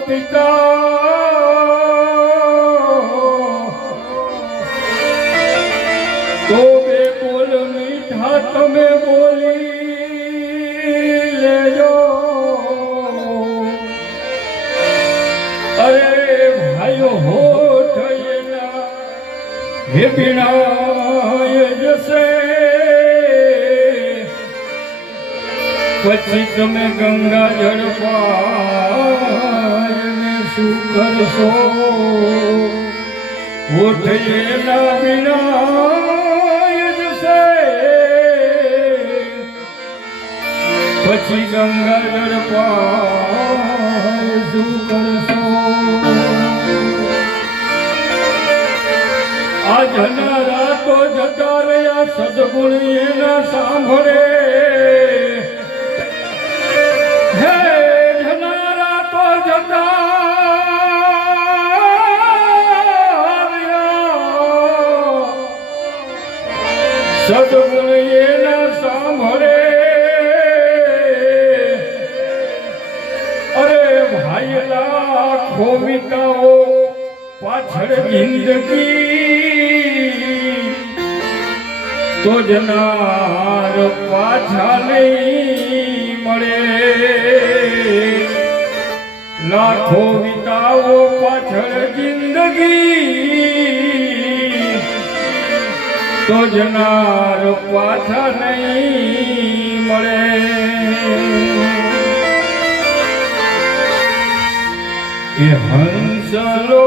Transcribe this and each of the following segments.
પિતા તો બે બોલ મીઠા તમે બોલી લેજો અરે ભાઈઓ હોઠ એના હે વિનાય જશે પછી તમે ગંગા જળ પાયને શું કરશો હોઠ એના વિનાય જશે પછી ગંગા જળ પાય શું કરશો આ જનારા તો જતા રહ્યા સદગુણ એના સાંભળે હે જનારા તો જતા સદગુણ એના સાંભળે અરે ભાઈ લાખો વિતાઓ પાછળ જિંદગી તો જનાર પાછા નહીં મળે લાખો વિતાઓ પાછળ જિંદગી તો જનાર પાછા નહીં મળે એ હંસલો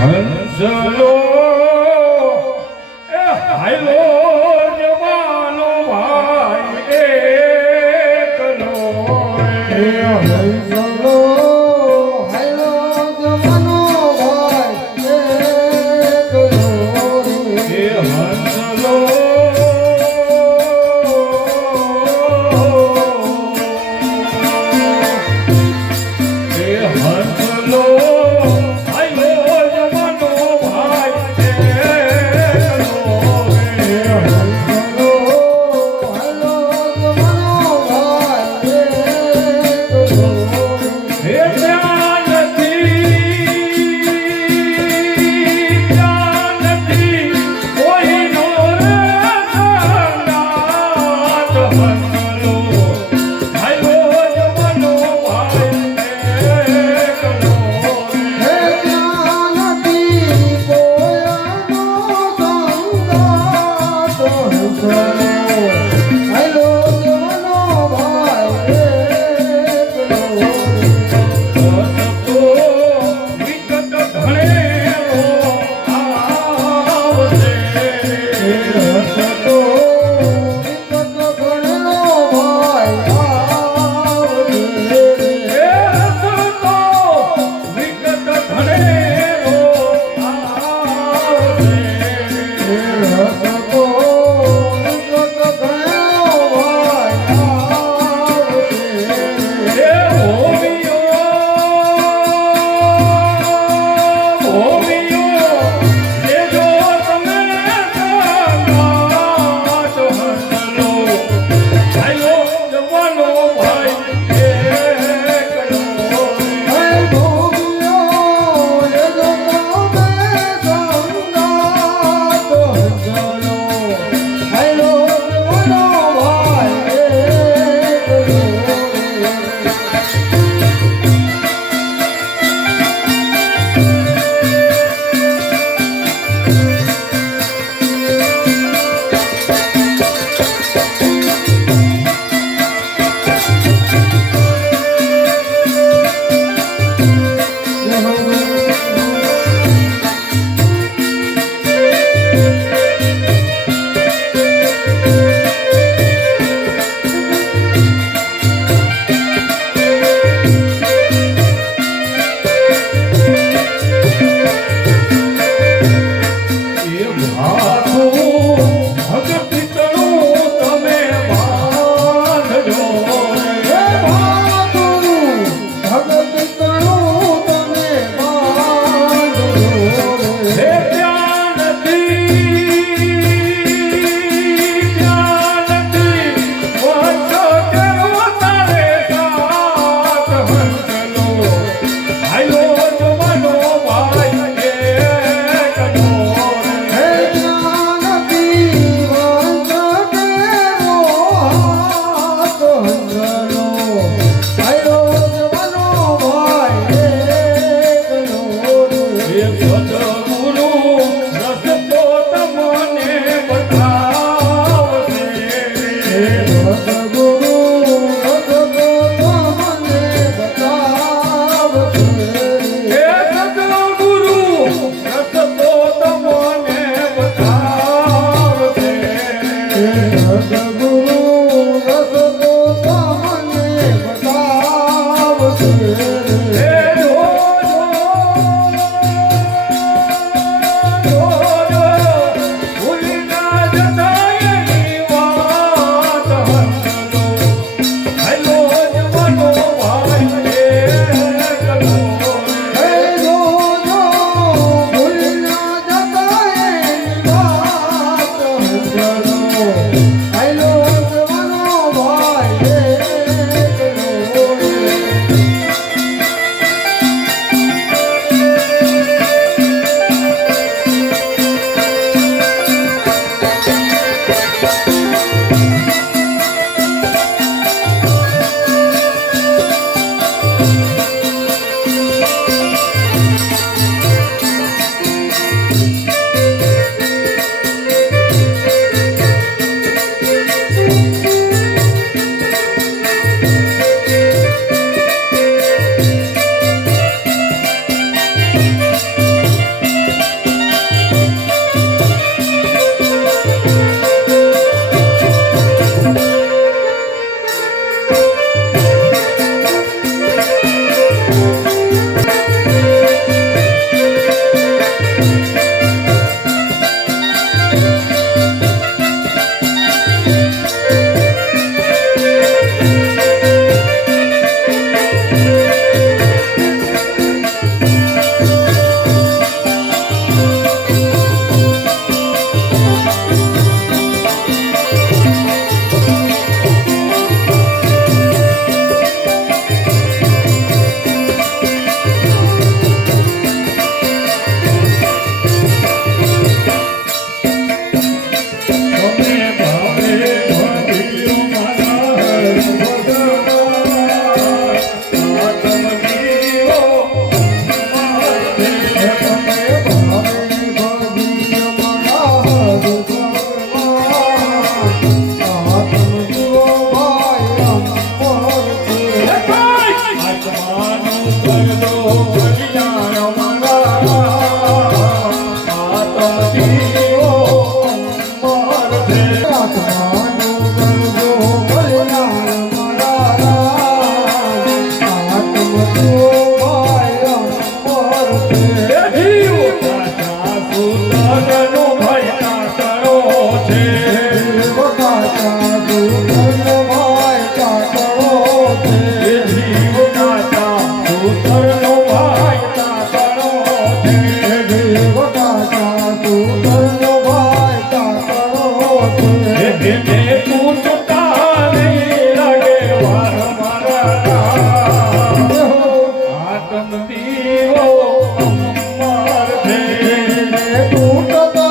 હંસલો એ હાયલો જવાનો ભાઈ એકલો હંસલો હાયલો જવાનો ભાઈ એકલો એ હંસલો એ હંસલો સદગુરુ રસ્તો તમને બતાવશે. સદગુરુ રસ્તો તમને બતાવશે. હે સદગુરુ રસ્તો તમને બતાવશે. સદગુરુ રસ્તો તમને બતાવશે. હે ભૂલી ના જતા એની વાત હંસલો. હેલો જવાનો ભાઈ હે કલો. હે જોજો ભૂલી ના જતા એની વાત હંસલો. આયલો જવાનો ભાઈ એકલો. આતમ દીવો અમર છે. તૂટતા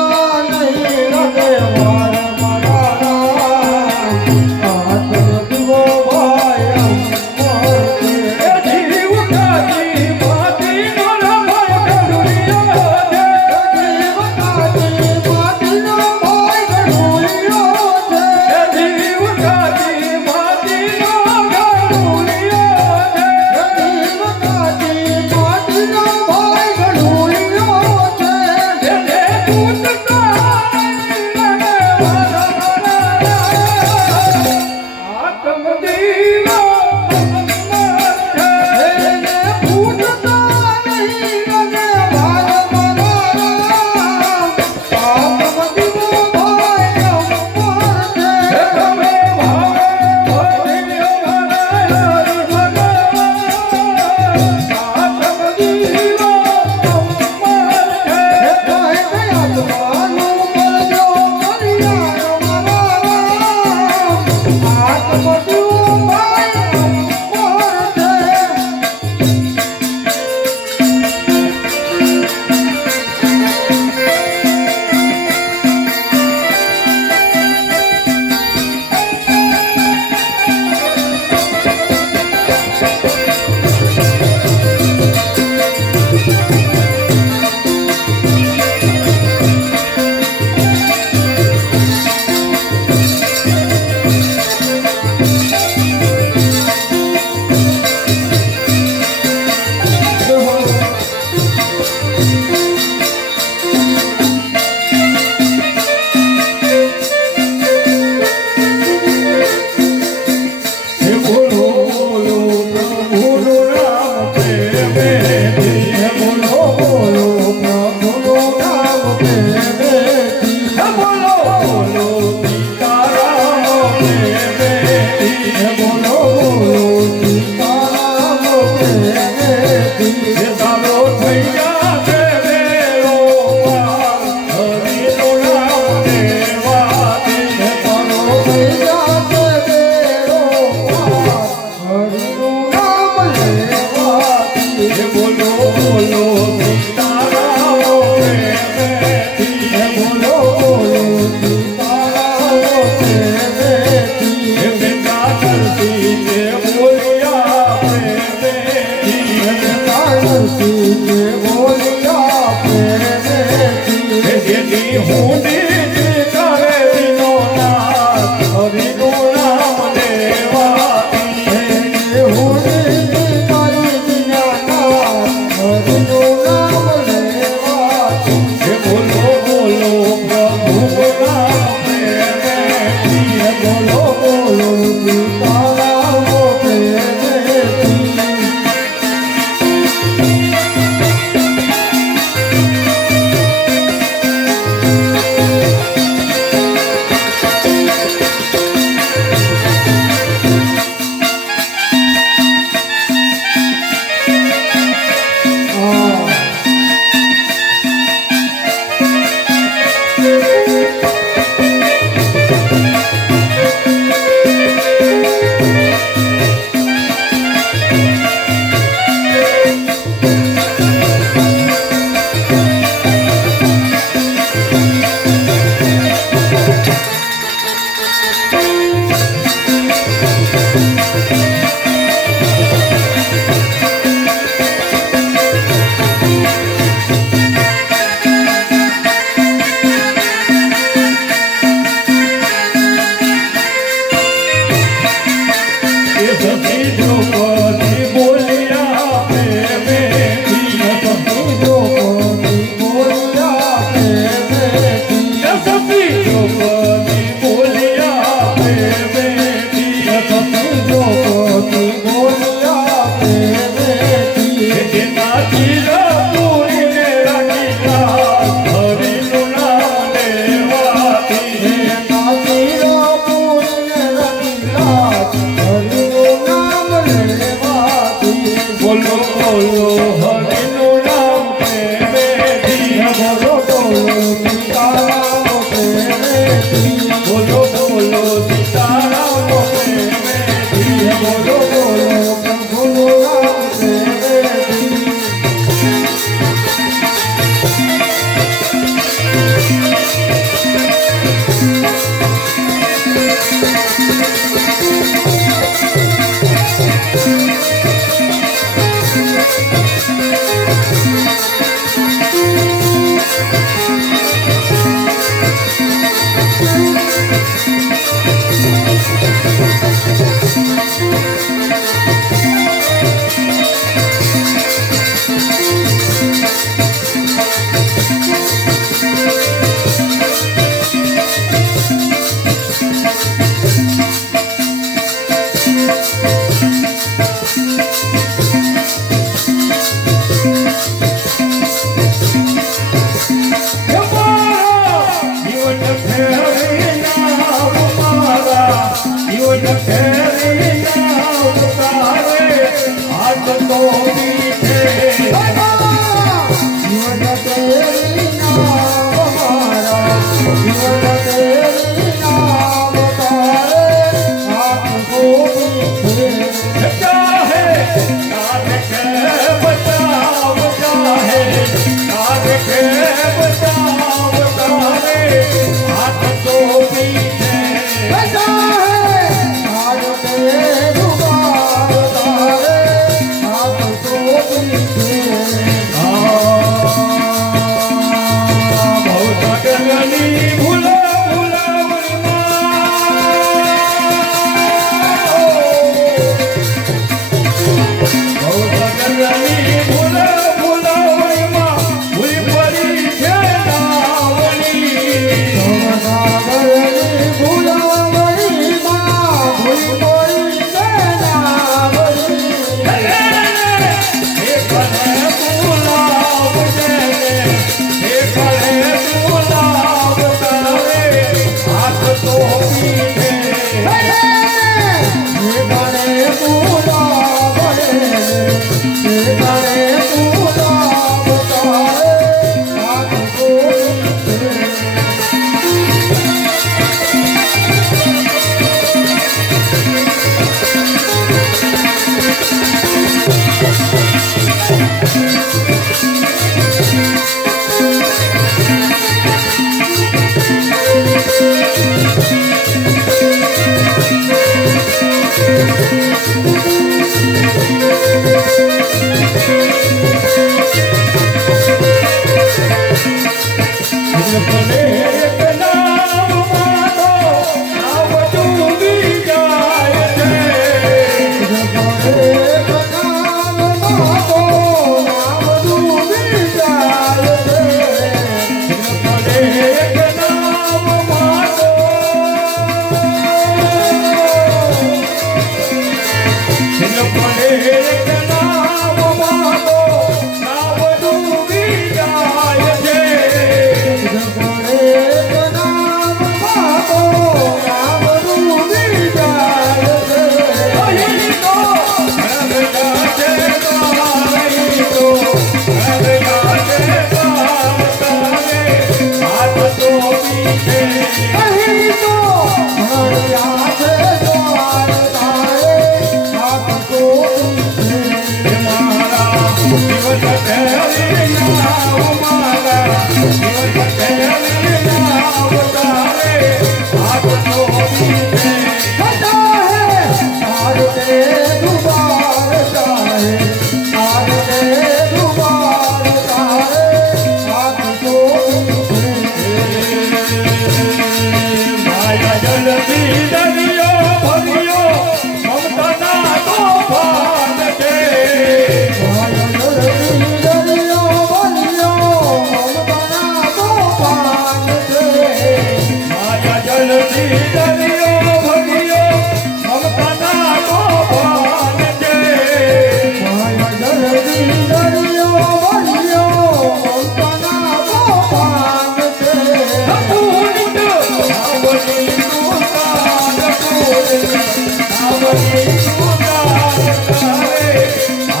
બોલો બોલો સીતારામ પ્રેમેથી બોલો બોલો સીતારામ પ્રેમેથી બોલો બોલો પ્રભુ રામ પ્રેમેથી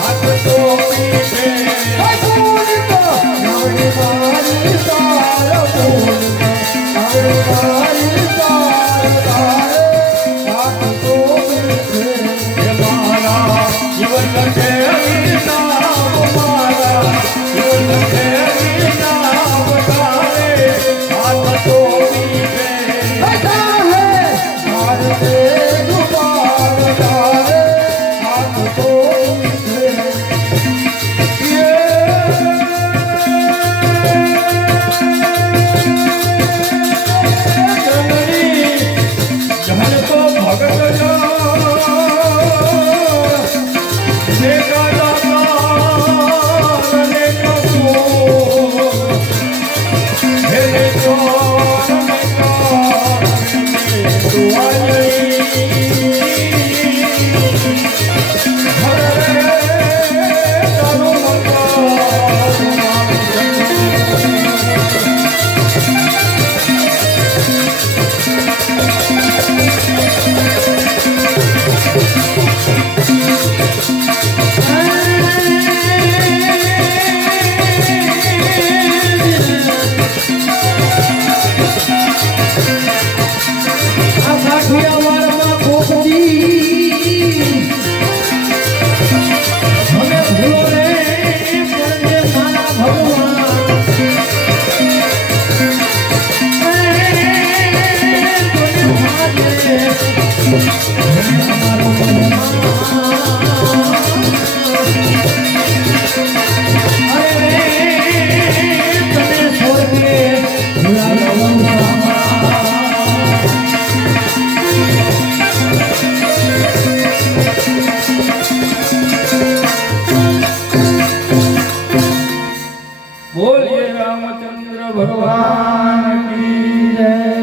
હાથ તો પીછે તારી તાર બોલ તારે તારી તાર તારે હાથ તો છે હે મારા જીવન ખેરી નામ મારા જીવન ખેરી નામ તારે હાથ તો બીજે બધા હે તારે દેવ પાર તારે હાથ તો છે જહન તો ભગત ને ગાતા ને કસુ હે ને ચોર ને દુઆઈ હરે તારું આ કાઠિયાવાડમાં કોકદી હવે ભૂલો રે પડજે મારા ભગવાન તને ભાજે અમારો મહેમાન અરે રે તને સ્વર્ગે ભૂલાવવા બોલીએ રામચંદ્ર ભગવાન